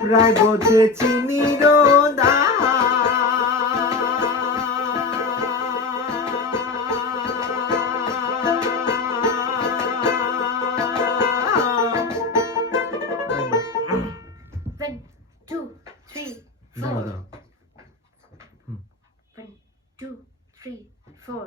প্রায় বোঝে চিনির One, two, three, দাও four.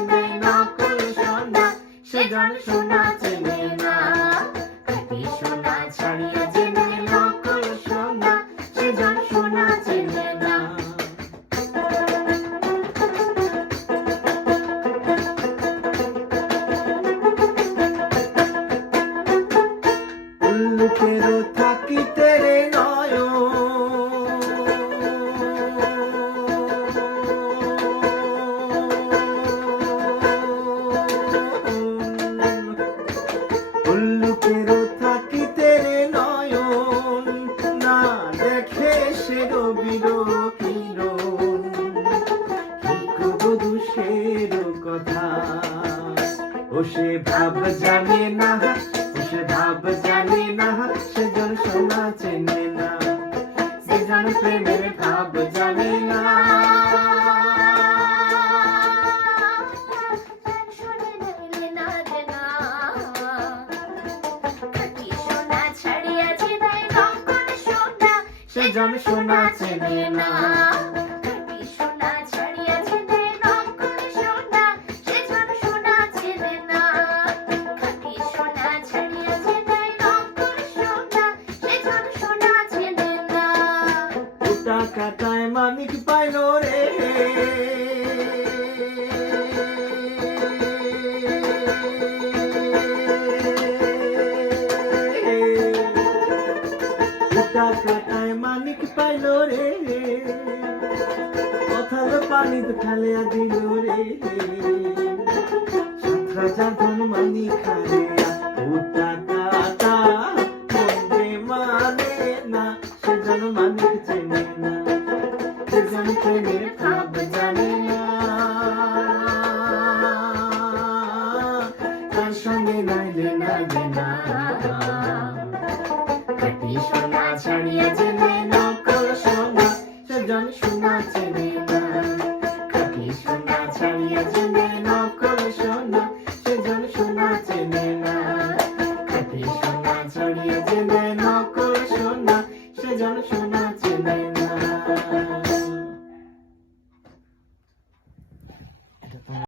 জন সোনা চেনে না। খাঁটি সোনা ছাড়িয়া নেয় নকল সোনা, সে জন সোনা চেনে না কবু কথা। ও সে ভাব জানে না ও সে ভাব জানে না সেজন সোনা চেনে না। সে সেজন প্রেমের ভাব জানে না। শুনে নিলে না দেনা। খাঁটি সোনা ছাড়িয়া যে দেয় নকল সোনা, সেজন সোনা চেনে না। উটা কাটায় মানিক পাইল রে উটা কাটায় মানিক পাইল রে কথালো পানিতে ফেলিয়া দিল রে হাজার ধন মানি খারে জানে সঙ্গে নাইলে নাইলে না কাটি সোনা ছাড়িয়া জেনে নকল সোনা সেজন সোনা 叫了什么姐妹？